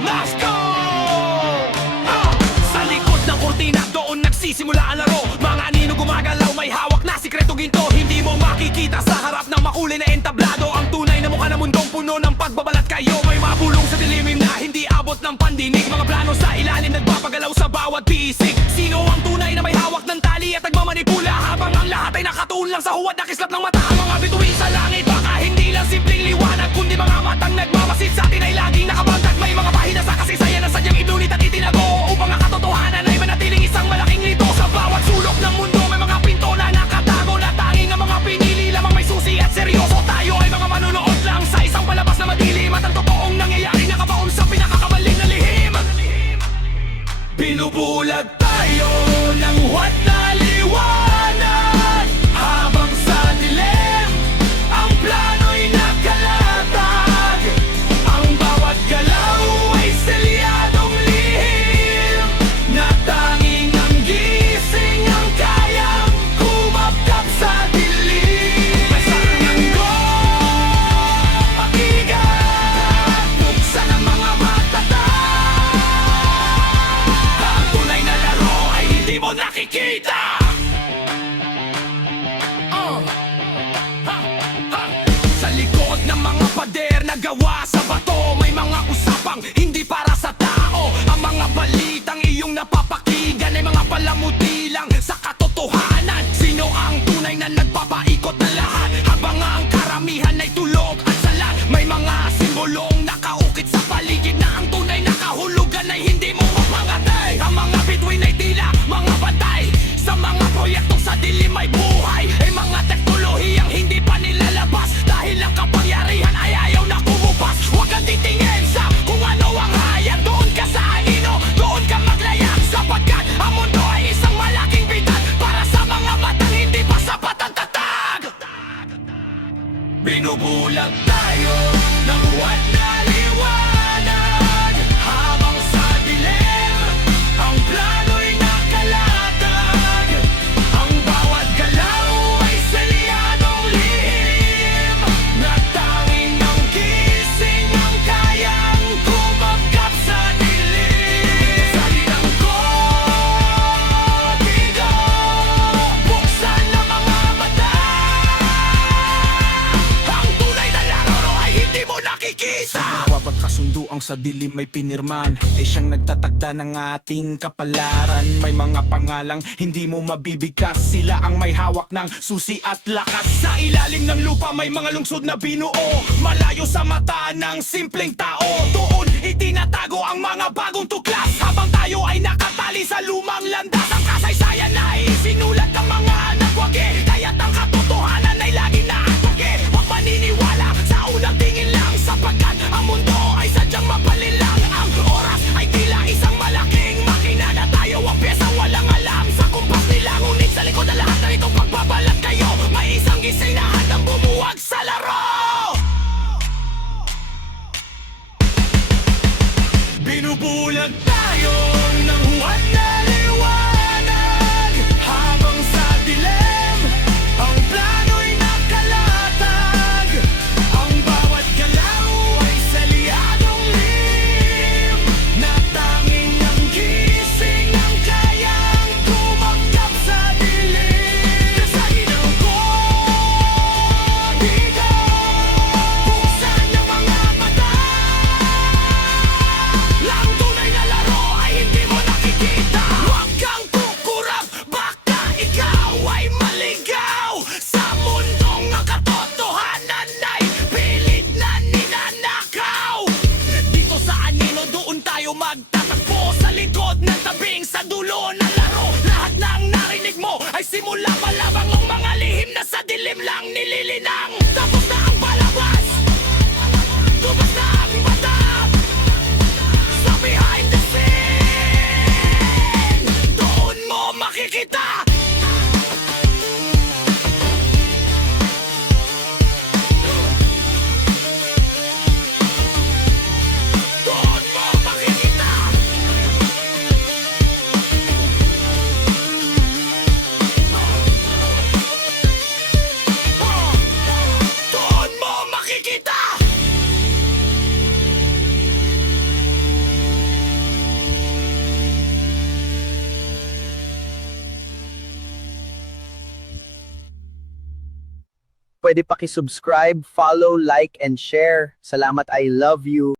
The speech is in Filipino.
Let's go! Sa likod ng kortina, doon nagsisimula ang laro. Mga nino gumagalaw, may hawak na sikreto ginto. Hindi mo makikita sa harap ng makulay na entablado. Ang tunay na mukha ng mundong puno ng pagbabalat kayo. May mabulong sa dilimim na hindi abot ng pandinig. Mga plano sa ilalim nagpapagalaw sa bawat pisik. Sino ang tunay na may hawak ng tali at nagmamanipula, habang ang lahat ay nakatuon lang sa huwad na kislap ng mata. Ang mga bituin sa langit, baka hindi lang simpleng liwanag, kundi mga matang nagmamasid sa atin ay laging nakabantag. May mga pahina sa kasaysayan na sadyang inulit at itinago, upang ang katotohanan ay manatiling isang malaking lito. Sa bawat sulok ng mundo may mga pinto na nakatago, na tanging ang mga pinili lamang may susi at seryoso. Tayo ay mga manunood lang sa isang palabas na madilim, at ang totoong nangyayari nakabaon sa pinakakamaling na lihim. Binubulag tayo ng huwad na liwanag, habang sa dilim ang plano'y nakalatag. Ang bawat galaw ay selyadong lihim, na tanging ang gising ang kayang kumapkap sa dilim. May sarangan ko, pakigat, buksan ang mga matatag. Ang tunay na laro ay hindi mo nakikita. Sa likod ng mga pader na gawa sa bato, may mga usapang hindi para sa tao. Ang mga balitang iyong napapakinggan ay mga palamuti lang sa katotohanan. Sino ang tunay na nagpapaikot ng lahat, habang ang karamihan ay tulog at salat? May mga simbolong nakaukit sa paligid, na ang tunay na kahulugan ay hindi mo mapangatay. Ang mga bituin ay tila mga bantay, sa mga proyektong sa dilim ay buhay. Ay mga teknolohiyang hindi pa nilalabas, dahil ang kapangyarihan ay ayaw na kumupas. Huwag kang titingin sa kung ano ang hayag, doon ka sa anino, doon ka maglayag, sapagkat ang mundo ay isang malaking bitat para sa mga matang hindi pa sapat ang tatag. Binubulag tayo ng huwad na liwanag, habang sa dilim ang plano'y nakalatag. Ang bawat galaw ay selyadong lihim, na tanging ang gising ang kayang kumapkap sa dilim. Sa linang ko, bigo, buksan ang mga mata. Ang tunay na laro ay hindi mo nakikita. Bawat kasunduang sa dilim may pinirman, ay siyang nagtatagda ng ating kapalaran. May mga pangalang hindi mo mabibigkas, sila ang may hawak ng susi at lakas. Sa ilalim ng lupa may mga lungsod na binuo, malayo sa mata ng simpleng tao. Doon itinatago ang mga bagong tuklas, habang tayo ay nakatali sa lumang landas. Ang kasaysayan ay sinulat ng mga nagwagi, kaya't ang katotohanan ay laging naatake. Huwag maniniwala sa unang tingin lang, sapagkat ang mundo ay sadyang mapalilang. Ang oras ay tila isang malaking makina, na tayo ang pyesa walang alam sa kumpas nila. Ngunit sa likod ng lahat ng itong pagbabalat kayo, may isang gising na handang bumuwag sa laro. Binubulag tayo ng huwad na liwanag, habang sa dilim ang plano'y nakalatag. Ang bawat galaw ay selyadong lihim, na tanging ang gising ang kayang kumapkap sa dilim. Sa ginang ko, bigo, buksan ang mga mata. Ang tunay na laro ay hindi mo nakikita. Pwede paki-subscribe, follow, like, and share. Salamat, I love you.